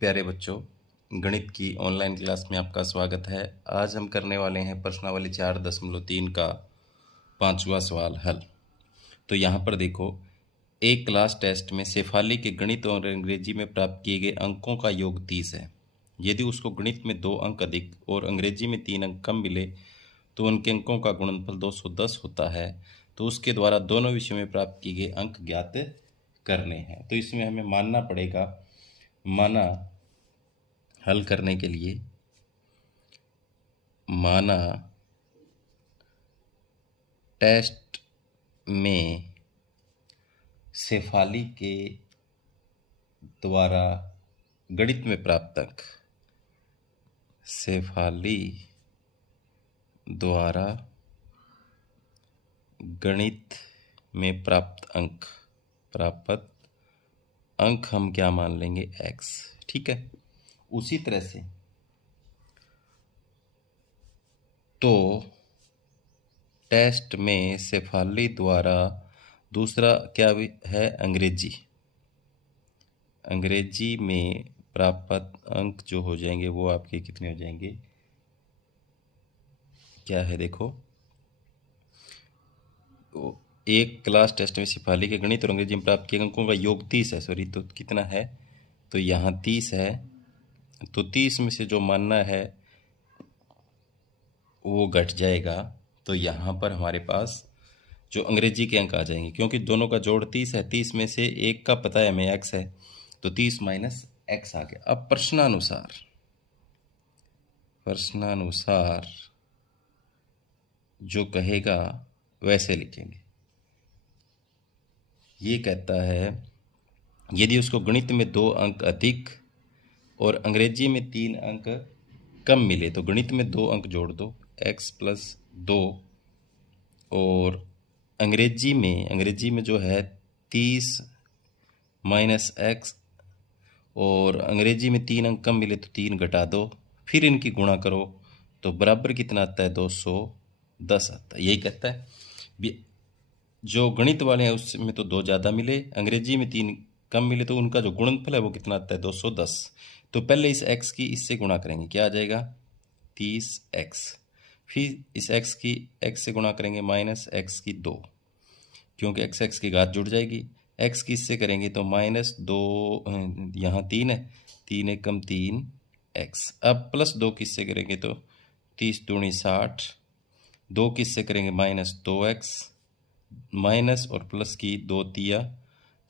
प्यारे बच्चों, गणित की ऑनलाइन क्लास में आपका स्वागत है। आज हम करने वाले हैं प्रश्नावली 4.3 का 5वां सवाल हल। तो यहाँ पर देखो, एक क्लास टेस्ट में शेफाली के गणित और अंग्रेजी में प्राप्त किए गए अंकों का योग 30 है। यदि उसको गणित में 2 अंक अधिक और अंग्रेजी में 3 अंक कम मिले तो उनके अंकों का गुणनफल 210 होता है। तो उसके द्वारा दोनों विषयों में प्राप्त किए गए अंक ज्ञात करने हैं। तो इसमें हमें मानना पड़ेगा, माना हल करने के लिए, माना टेस्ट में शेफाली के द्वारा गणित में प्राप्त अंक, शेफाली द्वारा गणित में प्राप्त अंक हम क्या मान लेंगे, x। ठीक है। उसी तरह से तो टेस्ट में शेफाली द्वारा दूसरा क्या है, अंग्रेजी में प्राप्त अंक जो हो जाएंगे वो आपके कितने हो जाएंगे, क्या है देखो, एक क्लास टेस्ट में शेफाली के गणित और अंग्रेजी में प्राप्त किए अंकों का योग 30 है। सॉरी, तो कितना है, तो यहाँ 30 है। तो 30 में से जो मानना है वो घट जाएगा। तो यहाँ पर हमारे पास जो अंग्रेजी के अंक आ जाएंगे, क्योंकि दोनों का जोड़ 30 है। 30 में से एक का पता है हमें, x है, तो 30 माइनस x आ गया। अब प्रश्नानुसार जो कहेगा वैसे लिखेंगे। ये कहता है यदि उसको गणित में 2 अंक अधिक और अंग्रेजी में 3 अंक कम मिले तो गणित में 2 अंक जोड़ दो, x प्लस 2, और अंग्रेजी में जो है 30 माइनस x, और अंग्रेजी में 3 अंक कम मिले तो 3 घटा दो, फिर इनकी गुणा करो तो बराबर कितना आता है, 210 आता है। यही कहता है। जो गणित वाले हैं उसमें तो 2 ज़्यादा मिले, अंग्रेजी में 3 कम मिले, तो उनका जो गुणनफल है वो कितना आता है, 210। तो पहले इस x की इससे गुणा करेंगे, क्या आ जाएगा, 30x। फिर इस x की x से गुणा करेंगे माइनस x की 2, क्योंकि x की घात जुड़ जाएगी। x की इससे करेंगे तो -2, यहाँ 3 है, 3 एकम 3x। अब प्लस 2 किससे करेंगे तो 30 दूनी 60, 2 किससे करेंगे -2x, माइनस और प्लस की 2 तिया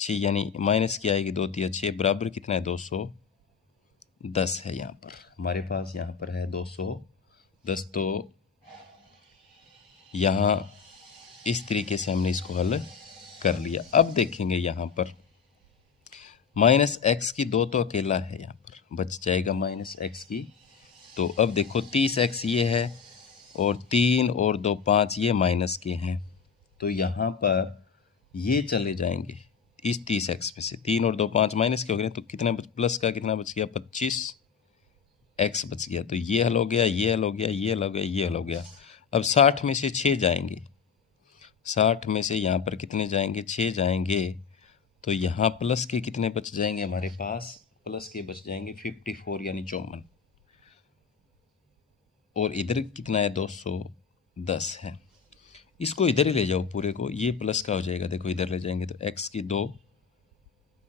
6, यानी माइनस की आएगी 2 तिया 6, बराबर कितना है, 210 है। यहाँ पर हमारे पास यहाँ पर है 210। तो यहाँ इस तरीके से हमने इसको हल कर लिया। अब देखेंगे यहाँ पर -x की 2 तो अकेला है, यहाँ पर बच जाएगा -x की। तो अब देखो 30x ये है और 3 और 2 5 ये माइनस के हैं, तो यहाँ पर ये चले जाएंगे इस 30x में से। 3 और 2 5 माइनस के हो गए, तो कितना प्लस का कितना बच गया, 25x बच गया। तो ये हल हो गया, ये हल हो गया, ये हल हो गया, ये हल हो गया। अब 60 में से 6 जाएंगे, 60 में से यहाँ पर कितने जाएंगे, 6 जाएंगे। तो यहाँ प्लस के कितने बच जाएंगे हमारे पास, प्लस के बच जाएंगे 54 यानी 54, और इधर कितना है, 210 है। इसको इधर ही ले जाओ पूरे को, ये प्लस का हो जाएगा, देखो इधर ले जाएंगे तो x की 2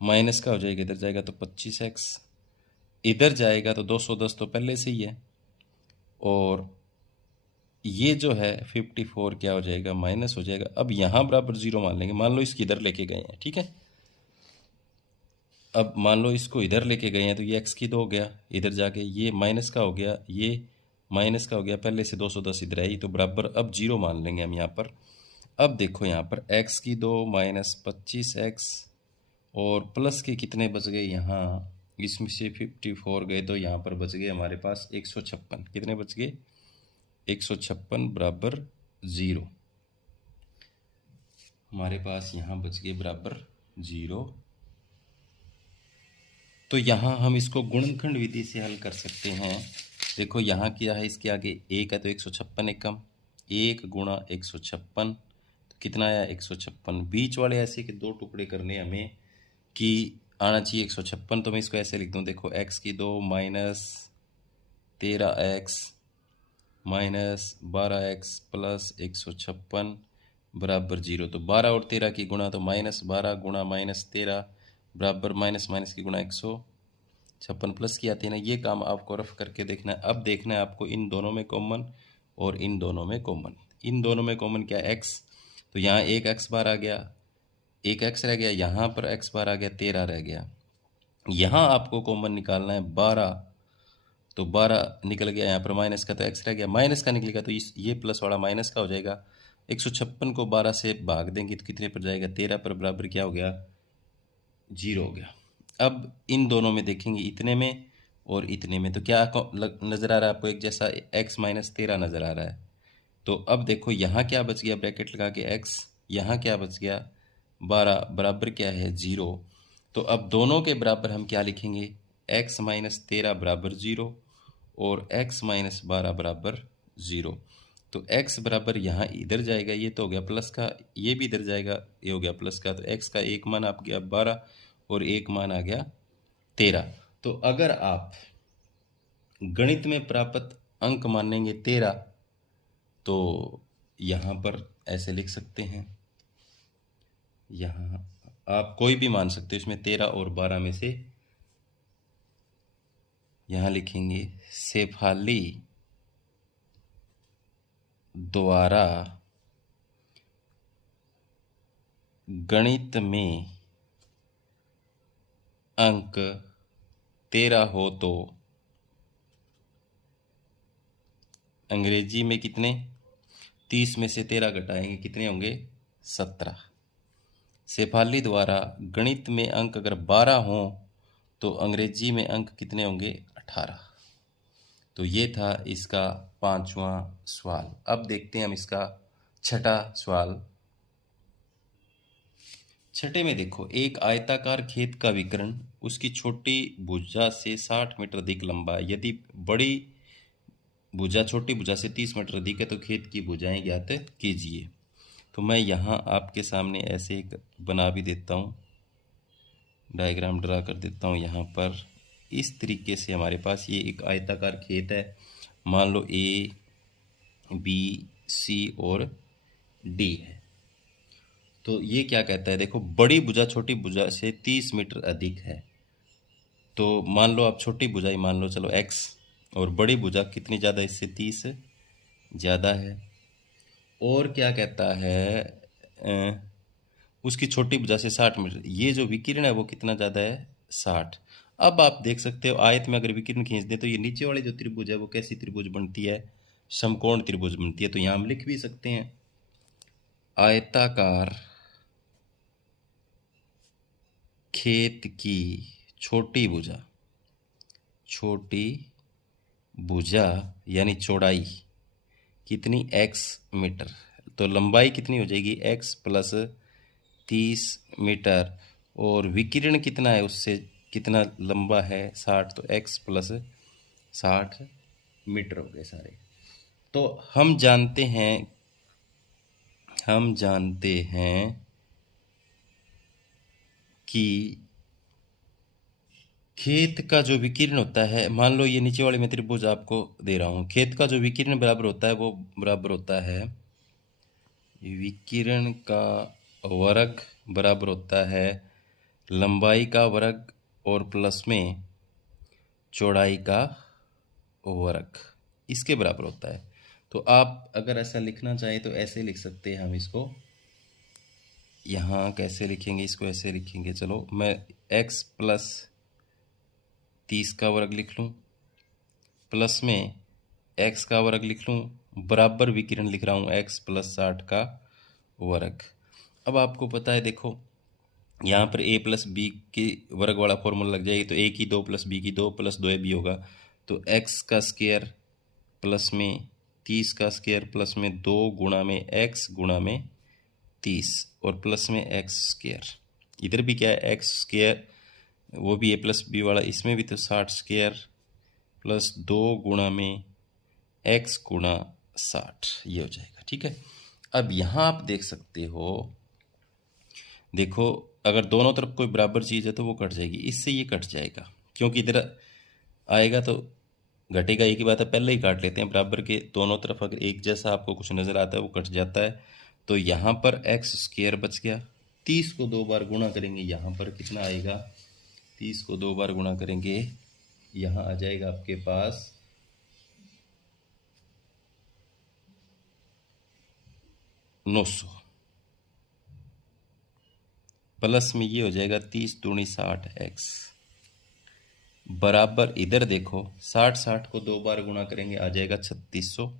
माइनस का हो जाएगा, इधर जाएगा तो 25x, इधर जाएगा तो 210 तो पहले से ही है, और ये जो है 54 क्या हो जाएगा, माइनस हो जाएगा। अब यहाँ बराबर 0 मान लेंगे, मान लो इसको इधर लेके गए हैं, ठीक है। अब मान लो इसको इधर लेके गए हैं तो ये x की 2 हो गया, इधर जाके ये माइनस का हो गया, ये माइनस का हो गया, पहले से 210 इधर आई, तो बराबर अब 0 मान लेंगे हम यहाँ पर। अब देखो यहाँ पर x की 2 माइनस 25x, और प्लस के कितने बच गए, यहाँ इसमें से 54 गए तो यहाँ पर बच गए हमारे पास 156। कितने बच गए, 156 बराबर 0, हमारे पास यहाँ बच गए बराबर 0। तो यहाँ हम इसको गुणनखंड विधि से हल कर सकते हैं। देखो यहाँ क्या है, इसके आगे 1 है तो 156 एकम, 1 गुणा 156, तो कितना आया, 156। बीच वाले ऐसे के 2 टुकड़े करने हमें कि आना चाहिए 156। तो मैं इसको ऐसे लिख दूँ, देखो x की 2 minus 13x minus 12x plus 156 बराबर 0। तो 12 और 13 की गुणा, तो -12 गुणा -13 बराबर माइनस माइनस की गुणा 156 प्लस की आती है ना। ये काम आपको रफ करके देखना है। अब देखना है आपको इन दोनों में कॉमन और इन दोनों में कॉमन। इन दोनों में कॉमन क्या है? x। तो यहाँ एक x बार आ गया, एक x रह गया, यहाँ पर x बार आ गया, 13 रह गया। यहाँ आपको कॉमन निकालना है 12, तो 12 निकल गया, यहाँ पर माइनस का तो x रह गया, माइनस का निकलेगा तो ये प्लस वाला माइनस का हो जाएगा। 156 को 12 से भाग देंगे तो कितने पर जाएगा? 13 पर, बराबर क्या हो गया? 0 हो गया। अब इन दोनों में देखेंगे, इतने में और इतने में, तो क्या नज़र आ रहा है आपको? एक जैसा x माइनस 13 नज़र आ रहा है। तो अब देखो यहाँ क्या बच गया, ब्रैकेट लगा के x, यहाँ क्या बच गया 12, बराबर क्या है 0। तो अब दोनों के बराबर हम क्या लिखेंगे? x माइनस 13 बराबर 0 और x माइनस 12 बराबर 0। तो x बराबर यहाँ इधर जाएगा, ये तो हो गया प्लस का, ये भी इधर जाएगा, ये हो गया प्लस का। तो x का एक मान आप गया 12 और एक मान आ गया 13। तो अगर आप गणित में प्राप्त अंक मानेंगे 13, तो यहाँ पर ऐसे लिख सकते हैं, यहाँ आप कोई भी मान सकते हो इसमें 13 और 12 में से। यहाँ लिखेंगे शेफाली द्वारा गणित में अंक 13 हो तो अंग्रेजी में कितने? 30 में से 13 घटाएंगे, कितने होंगे? 17। शेफाली द्वारा गणित में अंक अगर 12 हों तो अंग्रेजी में अंक कितने होंगे? 18। तो ये था इसका 5वां सवाल। अब देखते हैं हम इसका 6ठा सवाल। छठे में देखो, एक आयताकार खेत का विकर्ण उसकी छोटी भुजा से 60 मीटर अधिक लंबा है। यदि बड़ी भुजा छोटी भुजा से 30 मीटर अधिक है तो खेत की भुजाएं ज्ञात कीजिए। तो मैं यहाँ आपके सामने ऐसे एक बना भी देता हूँ, डायग्राम ड्रा कर देता हूँ। यहाँ पर इस तरीके से हमारे पास ये एक आयताकार खेत है, मान लो A, B, C और D है। तो ये क्या कहता है, देखो बड़ी भुजा छोटी भुजा से 30 मीटर अधिक है। तो मान लो आप छोटी भुजा ही मान लो, चलो x, और बड़ी भुजा कितनी ज़्यादा, इससे 30 ज़्यादा है। और क्या कहता है, उसकी छोटी भुजा से 60 मीटर, ये जो विकिरण है वो कितना ज़्यादा है? 60। अब आप देख सकते हो आयत में अगर विकिरण खींच दें तो ये नीचे वाली जो त्रिभुज है वो कैसी त्रिभुज बनती है? समकोण त्रिभुज बनती है। तो यहाँ हम लिख भी सकते हैं आयताकार खेत की छोटी भुजा यानी चौड़ाई कितनी? x metre. तो लंबाई कितनी हो जाएगी? x प्लस 30 मीटर, और विकिरण कितना है उससे कितना लंबा है? 60। तो x प्लस 60 मीटर हो गए सारे। तो हम जानते हैं कि खेत का जो विकिरण होता है, मान लो ये नीचे वाले मैं त्रिभुज आपको दे रहा हूँ, खेत का जो विकिरण बराबर होता है वो बराबर होता है, विकिरण का वर्ग बराबर होता है लंबाई का वर्ग और प्लस में चौड़ाई का वर्ग, इसके बराबर होता है। तो आप अगर ऐसा लिखना चाहें तो ऐसे लिख सकते हैं हम इसको। यहाँ कैसे लिखेंगे इसको? ऐसे लिखेंगे, चलो मैं x प्लस 30 का वर्ग लिख लूँ, प्लस में x का वर्ग लिख लूँ, बराबर विकिरण लिख रहा हूँ x प्लस 60 का वर्ग। अब आपको पता है, देखो यहाँ पर a प्लस बी के वर्ग वाला फॉर्मूला लग जाएगी, तो a की 2 प्लस b की 2 प्लस 2ab होगा। तो x का स्क्वायर प्लस में 30 का स्क्वायर प्लस में 2 गुणा में x गुणा में 30 और प्लस में x स्क्वायर। इधर भी क्या है? x स्क्वायर, वो भी a प्लस बी वाला, इसमें भी तो 60 स्क्वायर प्लस 2 गुणा में x गुणा 60, ये हो जाएगा। ठीक है। अब यहाँ आप देख सकते हो, देखो अगर दोनों तरफ कोई बराबर चीज़ है तो वो कट जाएगी, इससे ये कट जाएगा, क्योंकि इधर आएगा तो घटेगा। एक ही बात है, पहले ही काट लेते हैं। बराबर के दोनों तरफ अगर एक जैसा आपको कुछ नज़र आता है वो कट जाता है। तो यहाँ पर एक्स स्क्वेयर बच गया। 30 को 2 बार गुणा करेंगे, यहाँ पर कितना आएगा, 30 को 2 बार गुणा करेंगे, यहाँ आ जाएगा आपके पास 900, प्लस में ये हो जाएगा 30 दूनी 60 एक्स बराबर, इधर देखो 60 को 2 बार गुणा करेंगे आ जाएगा 3600,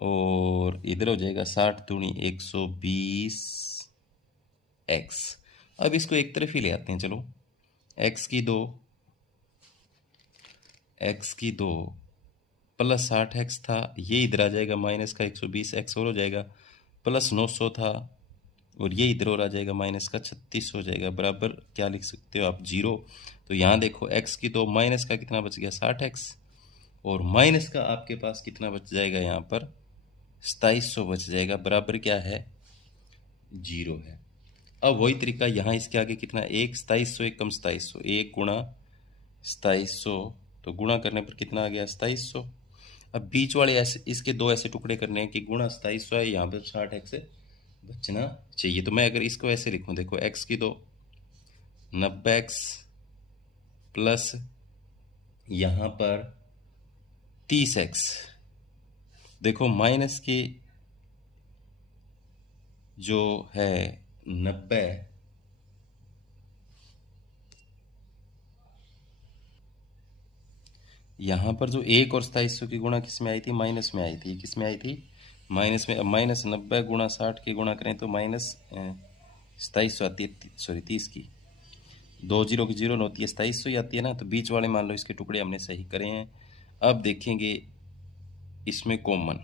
और इधर हो जाएगा 60 दूनी 120 एक्स। अब इसको एक तरफ ही ले आते हैं, चलो एक्स की दो प्लस 60 एक्स था, ये इधर आ जाएगा माइनस का 120 एक्स और हो जाएगा, प्लस 900 था और ये इधर और आ जाएगा माइनस का 36 हो जाएगा, बराबर क्या लिख सकते हो आप, 0। तो यहाँ देखो एक्स की दो माइनस का कितना बच गया 60 एक्स, और माइनस का आपके पास कितना बच जाएगा यहाँ पर 2700 बच जाएगा, बराबर क्या है 0 है। अब वही तरीका यहाँ इसके आगे कितना, 2700 एक कम 2700, 1 गुणा 2700, तो गुणा करने पर कितना आ गया 2700। अब बीच वाले ऐसे इसके दो ऐसे टुकड़े करने हैं कि गुणा 2700 है, यहाँ पर 60 एक्स बचना चाहिए। तो मैं अगर इसको ऐसे लिखूँ, देखो एक्स की दो 90 एक्स प्लस यहाँ पर 30 एक्स, देखो माइनस की जो है 90, यहाँ पर जो 1 और 2700 की गुणा किस में आई थी, माइनस में आई थी, किस में आई थी माइनस में। अब माइनस 90 गुणा 60 की गुणा करें तो माइनस 2700 आती है, सॉरी 30 की, 2 जीरो की जीरो होती है, 2700 ही आती है ना। तो बीच वाले मान लो इसके टुकड़े हमने सही करे हैं। अब देखेंगे इसमें कॉमन,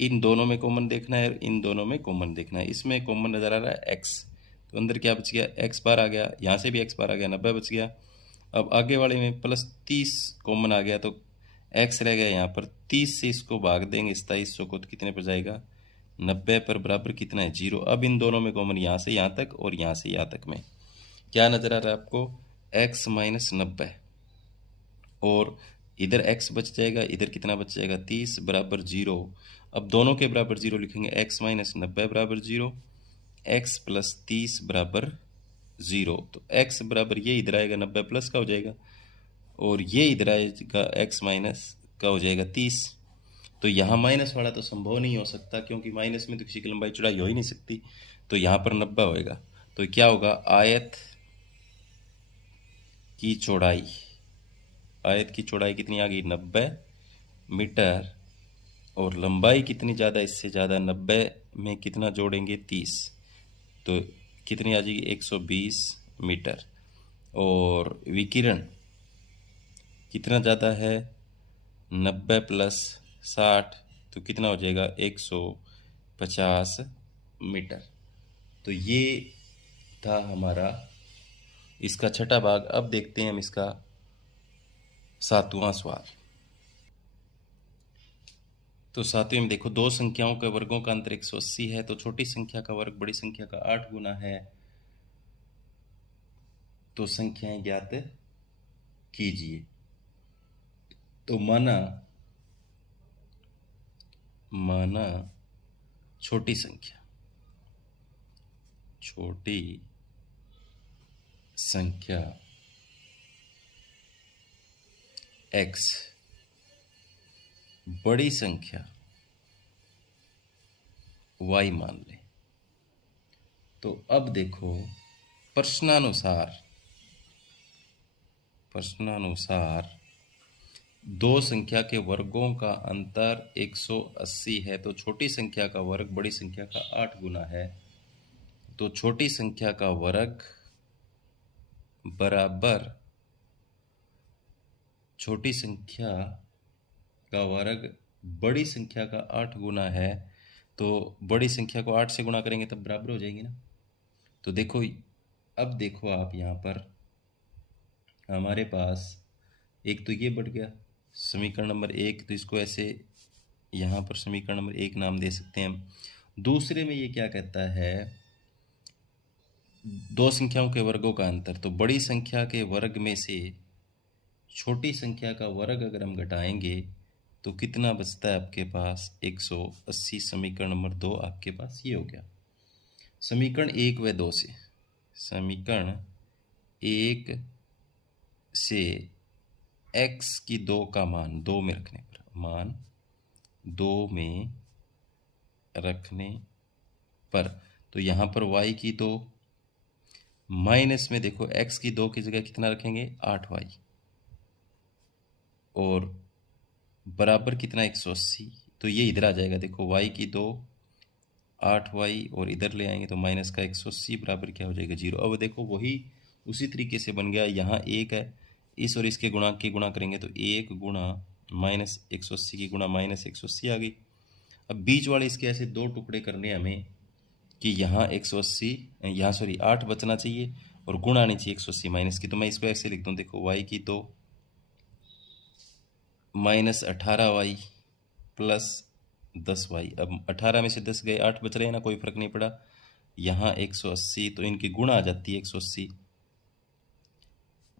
इन दोनों में कॉमन देखना है, इन दोनों में कॉमन देखना है। इसमें कॉमन नज़र आ रहा है एक्स, तो अंदर क्या बच गया एक्स बार आ गया, यहाँ से भी एक्स बार आ गया, 90 बच गया। अब आगे वाले में प्लस 30 कॉमन आ गया तो एक्स रह गया यहाँ पर, 30 से इसको भाग देंगे 2700 को तो कितने पर जाएगा 90 पर, बराबर कितना है 0। अब इन दोनों में कॉमन यहाँ से यहाँ तक और यहाँ से यहाँ तक में क्या नज़र आ रहा है आपको, x माइनस 90, और इधर x बच जाएगा, इधर कितना बच जाएगा 30 बराबर 0। अब दोनों के बराबर 0 लिखेंगे, x माइनस 90 बराबर 0, x प्लस 30 बराबर 0। तो x बराबर ये इधर आएगा 90 प्लस का हो जाएगा, और ये इधर आएगा x माइनस का हो जाएगा 30। तो यहाँ माइनस वाला तो संभव नहीं हो सकता, क्योंकि माइनस में तो किसी की लंबाई चौड़ाई हो ही नहीं सकती, तो यहाँ पर 90 होएगा। तो क्या होगा, आयत की चौड़ाई, आयत की चौड़ाई कितनी आ गई 90 मीटर, और लंबाई कितनी ज़्यादा, इससे ज़्यादा 90 में कितना जोड़ेंगे 30, तो कितनी आ जाएगी 120 मीटर। और विकिरण कितना ज़्यादा है 90 प्लस 60, तो कितना हो जाएगा 150 मीटर। तो ये था हमारा इसका छठा भाग। अब देखते हैं हम इसका 7वां सवाल। तो 7वें में देखो, दो संख्याओं के वर्गों का अंतर 180 है, तो छोटी संख्या का वर्ग बड़ी संख्या का 8 गुना है, तो संख्याएं ज्ञात कीजिए। तो माना छोटी संख्या x बड़ी संख्या y मान लें। तो अब देखो प्रश्नानुसार दो संख्या के वर्गों का अंतर 180 है, तो छोटी संख्या का वर्ग बड़ी संख्या का 8 गुना है, तो छोटी संख्या का वर्ग बराबर छोटी संख्या का वर्ग बड़ी संख्या का 8 गुना है, तो बड़ी संख्या को 8 से गुणा करेंगे तब बराबर हो जाएगी ना। तो देखो, अब देखो आप यहाँ पर हमारे पास एक तो ये बढ़ गया समीकरण नंबर 1, तो इसको ऐसे यहाँ पर समीकरण नंबर 1 नाम दे सकते हैं हम। दूसरे में ये क्या कहता है दो संख्याओं के वर्गों का अंतर, तो बड़ी संख्या के वर्ग में से छोटी संख्या का वर्ग अगर हम घटाएंगे तो कितना बचता है आपके पास, 180। समीकरण नंबर 2 आपके पास ये हो गया। समीकरण 1 व 2 से, समीकरण 1 से x की 2 का मान 2 में रखने पर, मान 2 में रखने पर, तो यहाँ पर y की 2 माइनस में देखो x की 2 की जगह कितना रखेंगे, 8y, और बराबर कितना, 180। तो ये इधर आ जाएगा, देखो y की 2 8y और इधर ले आएंगे तो माइनस का 180 बराबर क्या हो जाएगा, 0। अब देखो वही उसी तरीके से बन गया, यहाँ 1 है, इस और इसके गुणा की गुणा करेंगे तो 1 गुणा माइनस 180 की गुणा माइनस 180 आ गई। अब बीच वाले इसके ऐसे दो टुकड़े करने हमें कि यहाँ 180, यहाँ सॉरी 8 बचना चाहिए और गुणा आनी चाहिए 180 माइनस की। तो मैं इसको ऐसे लिख दूँ, देखो y की 2 माइनस 18y प्लस 10y। अब 18 में से 10 गए, 8 बच रहे हैं ना, कोई फर्क नहीं पड़ा। यहाँ 180 तो इनकी गुणा आ जाती है 180,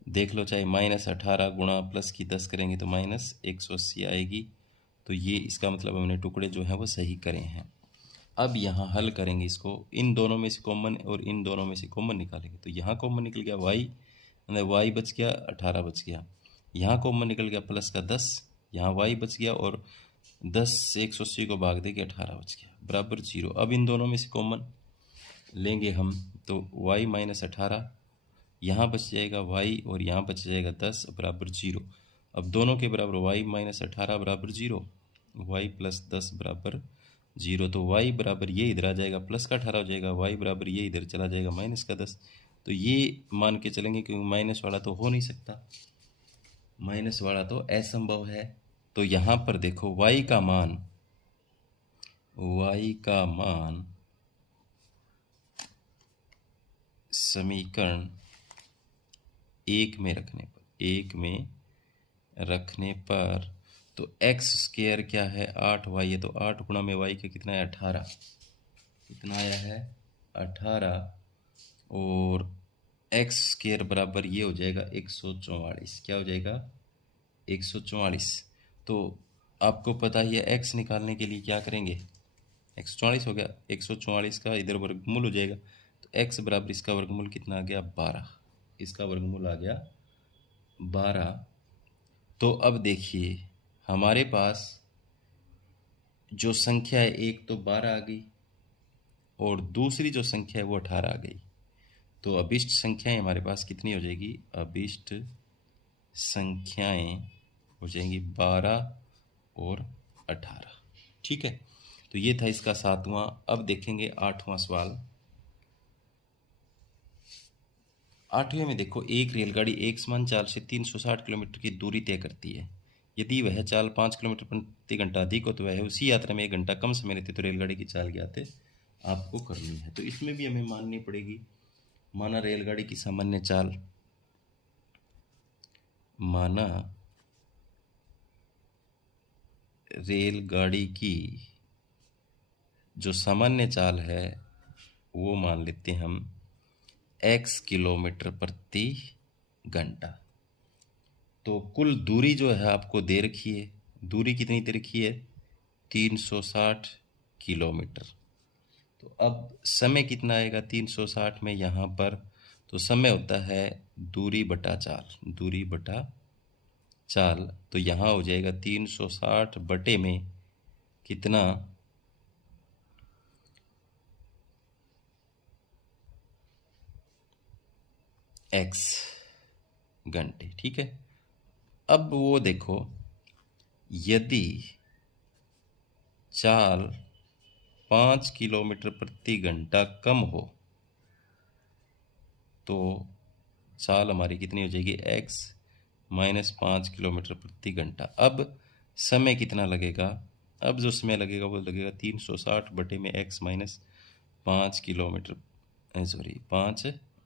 देख लो, चाहे माइनस 18 गुणा प्लस की 10 करेंगे तो माइनस 180 आएगी। तो ये इसका मतलब हमने टुकड़े जो हैं वो सही करे हैं। अब यहाँ हल करेंगे इसको, इन दोनों में से कॉमन और इन दोनों में से कॉमन निकालेंगे। तो यहाँ कॉमन निकल गया y, y बच गया, 18 बच गया। यहाँ कॉमन निकल गया प्लस का 10, यहाँ y बच गया, और 10 से 180 को भाग देके 18 बच गया, बराबर 0। अब इन दोनों में से कॉमन लेंगे हम, तो y माइनस 18, यहाँ बच जाएगा y और यहाँ बच जाएगा 10 बराबर 0। अब दोनों के बराबर y माइनस 18 बराबर 0, y प्लस 10 बराबर 0। तो y बराबर ये इधर आ जाएगा, प्लस का 18 हो जाएगा, y बराबर ये इधर चला जाएगा, माइनस का 10। तो ये मान के चलेंगे क्योंकि माइनस वाला तो हो नहीं सकता, माइनस वाला तो असंभव है। तो यहाँ पर देखो y का मान समीकरण 1 में रखने पर तो एक्स स्क्वायर क्या है, 8y है, तो 8 गुणा में y का कितना है, 18, कितना आया है, 18, और एक्स स्क्वायर बराबर ये हो जाएगा 144, क्या हो जाएगा, 144। तो आपको पता ही है x निकालने के लिए क्या करेंगे, 144 हो गया, 144 का इधर वर्गमूल हो जाएगा, तो x बराबर इसका वर्गमूल कितना आ गया, 12, इसका वर्गमूल आ गया 12। तो अब देखिए हमारे पास जो संख्या है, एक तो 12 आ गई और दूसरी जो संख्या है वो 18 आ गई। तो अभिष्ट संख्याएं हमारे पास कितनी हो जाएगी, अभिष्ट संख्याएं हो जाएंगी 12 और 18। ठीक है, तो ये था इसका 7वां। अब देखेंगे 8वां सवाल। 8वें में देखो, एक रेलगाड़ी एक समान चाल से 360 किलोमीटर की दूरी तय करती है। यदि वह चाल 5 किलोमीटर प्रति घंटा अधिक हो तो वह उसी यात्रा में 1 घंटा कम समय लेते, तो रेलगाड़ी की चाल ज्ञात आपको करनी है। तो इसमें भी हमें माननी पड़ेगी, माना रेलगाड़ी की सामान्य चाल, माना रेलगाड़ी की जो सामान्य चाल है वो मान लेते हैं हम x किलोमीटर प्रति घंटा। तो कुल दूरी जो है आपको दे रखी है, दूरी कितनी दे रखी है, 360 किलोमीटर। तो अब समय कितना आएगा 360 में यहाँ पर, तो समय होता है दूरी बटा चाल। तो यहाँ हो जाएगा 360 बटे में कितना, x घंटे। ठीक है, अब वो देखो, यदि चाल 5 किलोमीटर प्रति घंटा कम हो तो चाल हमारी कितनी हो जाएगी, x माइनस 5 किलोमीटर प्रति घंटा। अब समय कितना लगेगा, अब जो समय लगेगा वो लगेगा 360 बटे में x माइनस 5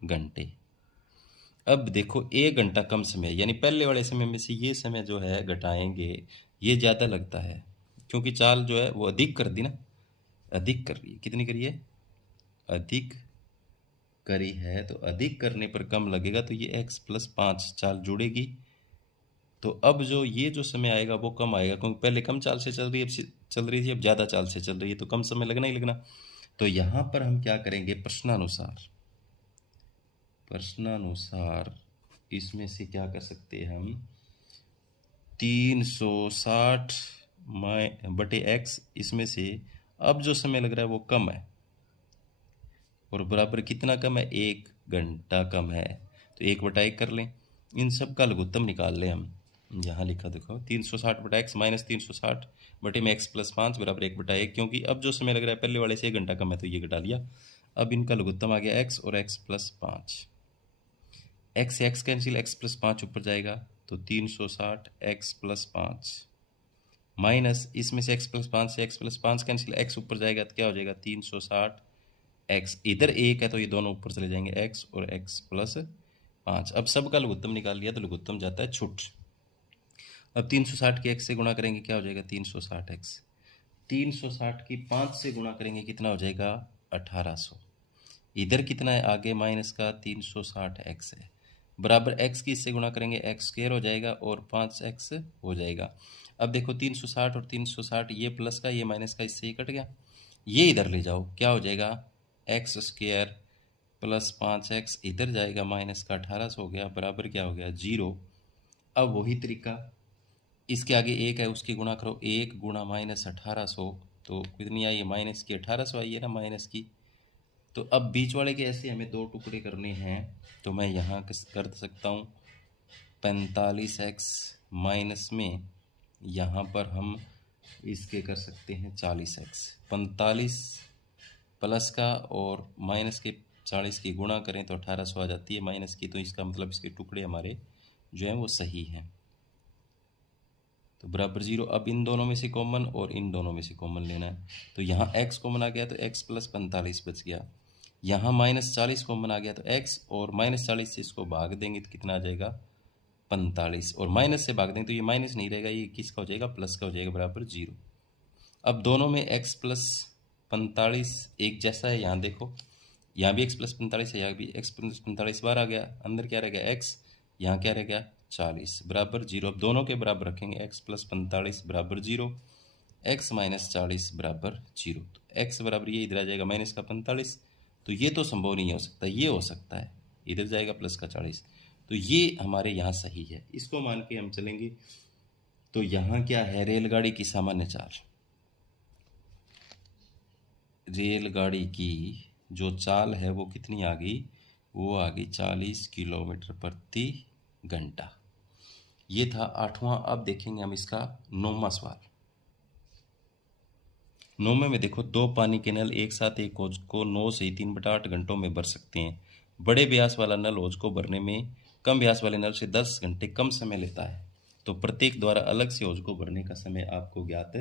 घंटे। अब देखो 1 घंटा कम समय, यानी पहले वाले समय में से ये समय जो है घटाएंगे, ये ज़्यादा लगता है क्योंकि चाल जो है वो अधिक कर दी ना, अधिक कर रही है, कितनी करिए, अधिक करी है तो अधिक करने पर कम लगेगा, तो ये x+5 चाल जुड़ेगी। तो अब जो ये जो समय आएगा वो कम आएगा, क्योंकि पहले कम चाल से चल रही है, चल रही थी, अब ज़्यादा चाल से चल रही है, तो कम समय लगना ही लगना। तो यहाँ पर हम क्या करेंगे, प्रश्नानुसार इसमें से क्या कर सकते हैं हम, 360 बटे x, इसमें से अब जो समय लग रहा है वो कम है, और बराबर कितना कम है, 1 घंटा कम है। तो 1/1 कर लें, इन सब का लघुत्तम निकाल लें हम। यहाँ लिखा देखो, 360 बटा एक्स माइनस 360 बटे में x+5 बराबर 1/1, क्योंकि अब जो समय लग रहा है पहले वाले से 1 घंटा कम है, तो ये घटा लिया। अब इनका लघुत्तम आ गया x और x+5, x से x कैंसिल, x+5 ऊपर जाएगा, तो 360 x+5 माइनस इसमें से x+5 से x+5 कैंसिल, x ऊपर जाएगा तो क्या हो जाएगा, 360 x, इधर 1 है तो ये दोनों ऊपर चले जाएंगे, x और x+5। अब सब का लघुत्तम निकाल लिया तो लघुत्तम जाता है छुट। अब 360 की x से गुणा करेंगे, क्या हो जाएगा, 360x। 360 की 5 से गुणा करेंगे, कितना हो जाएगा, 1800। इधर कितना है आगे माइनस का, 360x है, बराबर x की इससे गुणा करेंगे, x² हो जाएगा और 5x हो जाएगा। अब देखो 360 और 360, ये प्लस का ये माइनस का, इससे ही कट गया। ये इधर ले जाओ, क्या हो जाएगा, x² प्लस 5x, इधर जाएगा माइनस का 1800 हो गया, बराबर क्या हो गया, 0। अब वही तरीका, इसके आगे 1 है, उसकी गुणा करो, 1 गुणा माइनस 1800, तो कितनी आई है, माइनस की 1800 आई है ना, माइनस की। तो अब बीच वाले के ऐसे हमें 2 टुकड़े करने हैं, तो मैं यहाँ कर सकता हूँ 45x माइनस में, यहाँ पर हम इसके कर सकते हैं 40x। 45 प्लस का और माइनस के 40 की गुणा करें तो 1800 आ जाती है माइनस की, तो इसका मतलब इसके टुकड़े हमारे जो हैं वो सही हैं, तो बराबर 0। अब इन दोनों में से कॉमन और इन दोनों में से कॉमन लेना है, तो यहाँ x कॉमन आ गया तो x+45 बच गया। यहाँ -40 कॉमन आ गया तो x, और -40 से इसको भाग देंगे तो कितना आ जाएगा, 45, और माइनस से भाग देंगे तो ये माइनस नहीं रहेगा, ये किसका हो जाएगा, प्लस का हो जाएगा, बराबर 0। अब दोनों में x+45 एक जैसा है, यहाँ देखो, यहाँ भी x+45 है, यहाँ भी x+45 बार आ गया, अंदर क्या रह गया, x, यहाँ क्या रह गया, 40, बराबर 0। अब दोनों के बराबर रखेंगे, x+45 बराबर 0, x माइनस 40 बराबर 0। तो x बराबर ये इधर आ जाएगा माइनस का 45, तो ये तो संभव नहीं हो सकता, ये हो सकता है, इधर जाएगा प्लस का 40, तो ये हमारे यहाँ सही है, इसको मान के हम चलेंगे। तो यहाँ क्या है, रेलगाड़ी की सामान्य चाल, रेलगाड़ी की जो चाल है वो कितनी आ गई, वो आ गई 40 किलोमीटर प्रति घंटा। ये था 8वां। अब देखेंगे हम इसका 9वां सवाल। 9वें में देखो, 2 पानी के नल एक साथ एक हौज को 9 से 3/8 घंटों में भर सकते हैं। बड़े व्यास वाला नल हौज को भरने में कम व्यास वाले नल से 10 घंटे कम समय लेता है, तो प्रत्येक द्वारा अलग से हौज को भरने का समय आपको ज्ञात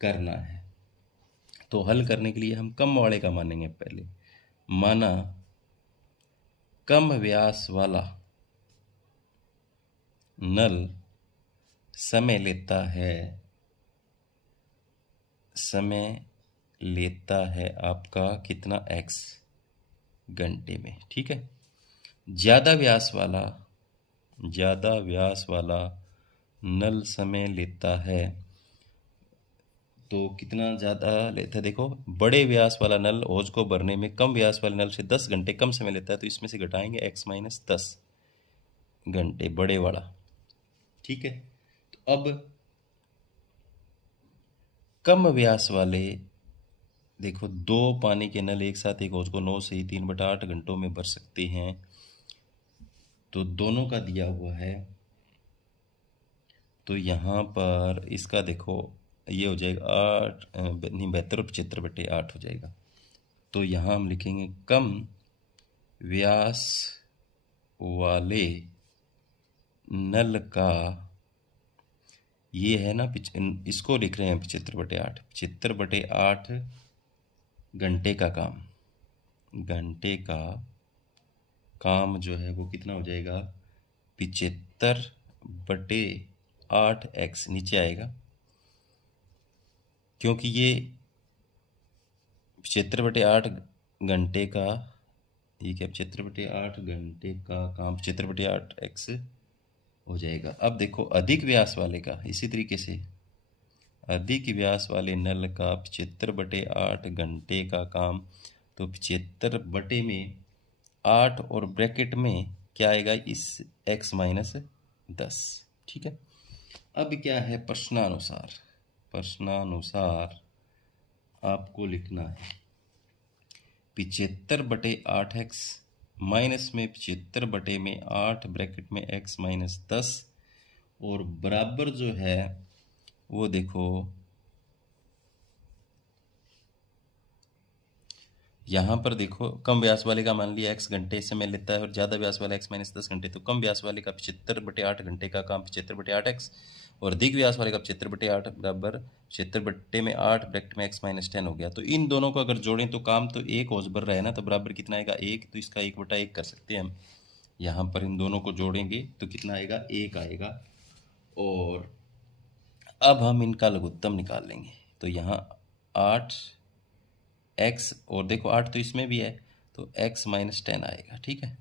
करना है। तो हल करने के लिए हम कम वाले का मानेंगे पहले। माना कम व्यास वाला नल समय लेता है आपका कितना, x घंटे में, ठीक है। ज़्यादा व्यास वाला नल समय लेता है, तो कितना ज़्यादा लेता है, देखो, बड़े व्यास वाला नल हौज को भरने में कम व्यास वाले नल से 10 घंटे कम समय लेता है, तो इसमें से घटाएंगे x माइनस 10 घंटे बड़े वाला, ठीक है। तो अब कम व्यास वाले, देखो, 2 पानी के नल एक साथ एक हौज को 9 से 3/8 घंटों में भर सकते हैं, तो दोनों का दिया हुआ है, तो यहाँ पर इसका देखो, ये हो जाएगा 8 नहीं 72 और 75/8 हो जाएगा। तो यहाँ हम लिखेंगे कम व्यास वाले नल का, ये है ना, इसको लिख रहे हैं 75/8, 75/8 घंटे का काम जो है वो कितना हो जाएगा, 75/8x नीचे आएगा, क्योंकि ये 75/8 घंटे का ये क्या 75/8 घंटे का काम 75/8 x हो जाएगा। अब देखो अधिक व्यास वाले का इसी तरीके से, अधिक व्यास वाले नल का 75/8 घंटे का काम, तो 75/8 और ब्रैकेट में क्या आएगा इस x-10, ठीक है। अब क्या है प्रश्नानुसार, प्रश्नानुसार आपको लिखना है 75/8x माइनस में 75/8 ब्रैकेट में x-10 और बराबर जो है वो देखो यहाँ पर देखो कम व्यास वाले का मान लिया x घंटे समय लेता है और ज़्यादा व्यास वाला x-10 घंटे, तो कम व्यास वाले का 75/8 घंटे का काम 75/8x और अधिक व्यास वाले का 75/8 बराबर 75/8 ब्रैकेट में x-10 हो गया। तो इन दोनों को अगर जोड़ें तो काम तो एक होज भर रहा है ना, तो बराबर कितना आएगा 1, तो इसका 1/1 कर सकते हैं हम। यहाँ पर इन दोनों को जोड़ेंगे तो कितना आएगा 1 आएगा। और अब हम इनका लघुत्तम निकाल लेंगे, तो यहाँ 8x और देखो 8 तो इसमें भी है तो x-10 आएगा, ठीक है।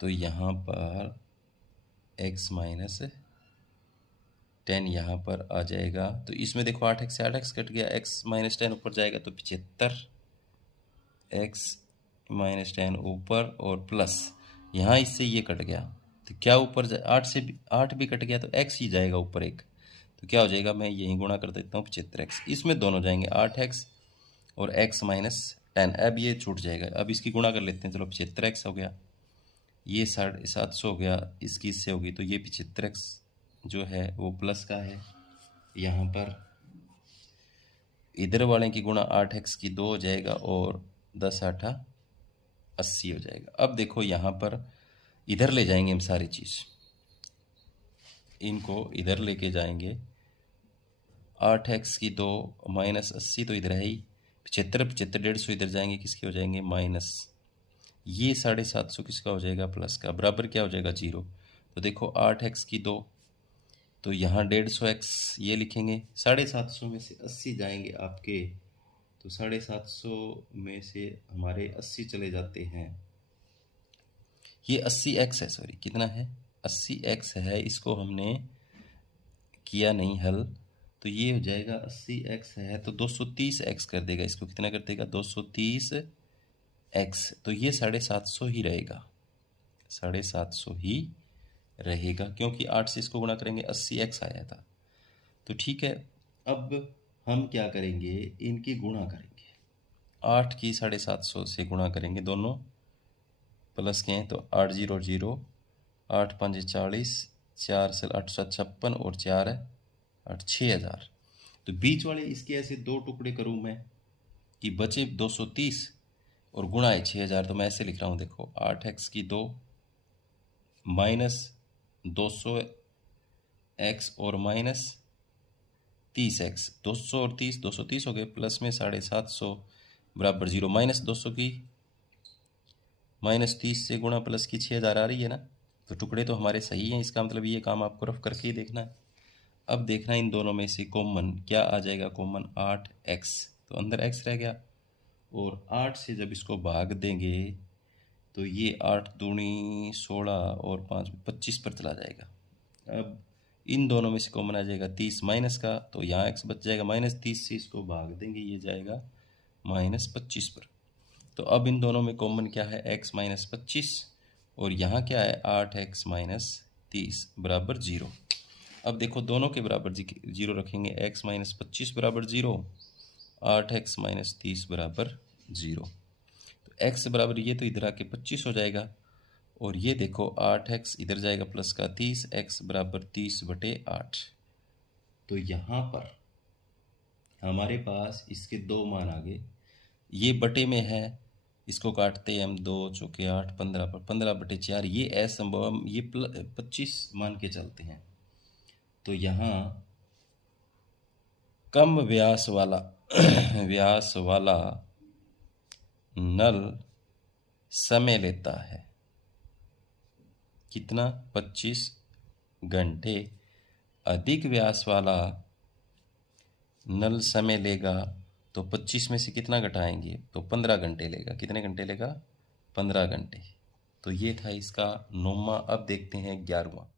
तो यहाँ पर x-10 यहाँ पर आ जाएगा, तो इसमें देखो 8x से 8x कट गया, x-10 ऊपर जाएगा तो 75, x-10 ऊपर और प्लस यहाँ इससे ये कट गया तो क्या ऊपर 8 से 8 भी कट गया तो x ही जाएगा ऊपर एक, तो क्या हो जाएगा, मैं यही गुणा कर देता हूँ 75x, इसमें दोनों जाएंगे 8x और x-10, अब ये छूट जाएगा। अब इसकी गुणा कर लेते हैं, चलो 75x हो गया, ये 750 हो गया, इसकी इससे होगी तो ये 75x जो है वो प्लस का है। यहाँ पर इधर वाले की गुणा 8x की 2 हो जाएगा और 10×8 80 हो जाएगा। अब देखो यहाँ पर इधर ले जाएंगे हम सारी चीज़, इनको इधर लेके जाएंगे, 8x की 2 माइनस 80 तो इधर है ही, 75 150 इधर जाएंगे, किसके हो जाएंगे माइनस, ये 750 किसका हो जाएगा प्लस का, बराबर क्या हो जाएगा 0। तो देखो 8x की 2 तो यहाँ 150x ये लिखेंगे, 750 में से 80 जाएंगे आपके, तो 750 में से हमारे 80 चले जाते हैं, ये 80x है, सॉरी कितना है 80x है, इसको हमने किया नहीं हल, तो ये हो जाएगा 80x है तो 230x कर देगा, इसको कितना कर देगा 230x, तो ये 750 ही रहेगा, 750 ही रहेगा क्योंकि 8 से इसको गुणा करेंगे 80x आया था। तो ठीक है, अब हम क्या करेंगे इनकी गुणा करेंगे, 8 की 750 से गुणा करेंगे, दोनों प्लस के हैं तो 8 0 0, 8 5 40, 4 से 856 और 4 8 6000, तो बीच वाले इसके ऐसे दो टुकड़े करूँ मैं कि बचे 230 और गुणा है 6000, तो मैं ऐसे लिख रहा हूँ देखो 8x की 2 माइनस 200x और माइनस 30x, 200 और 30 230 हो गए, प्लस में 750 बराबर 0, माइनस 200 की माइनस 30 से गुणा प्लस की 6000 आ रही है ना, तो टुकड़े तो हमारे सही हैं, इसका मतलब ये काम आपको रफ करके ही देखना है। अब देखना इन दोनों में से कॉमन क्या आ जाएगा, कॉमन 8x, तो अंदर x रह गया और 8 से जब इसको भाग देंगे तो ये 8 दूनी 16 और 5 25 पर चला जाएगा। अब इन दोनों में से कॉमन आ जाएगा 30 माइनस का, तो यहाँ x बच जाएगा, -30 से इसको भाग देंगे ये जाएगा -25 पर। तो अब इन दोनों में कॉमन क्या है x-25 और यहाँ क्या है 8x - 30 बराबर 0। अब देखो दोनों के बराबर 0 रखेंगे, x-25 बराबर 0, 8x - 30 बराबर 0, तो x बराबर ये तो इधर आके 25 हो जाएगा और ये देखो 8x इधर जाएगा प्लस का 30, x बराबर 30/8। तो यहाँ पर हमारे पास इसके दो मान आ गए, ये बटे में है, इसको काटते हैं हम 2 चौके 8 15 पर 15/4, ये असंभव, हम ये 25 मान के चलते हैं। तो यहाँ कम व्यास वाला व्यास वाला नल समय लेता है कितना 25 घंटे, अधिक व्यास वाला नल समय लेगा तो 25 में से कितना घटाएंगे, तो 15 घंटे लेगा। कितने घंटे लेगा, 15 घंटे। तो ये था इसका 9वां। अब देखते हैं 11वां।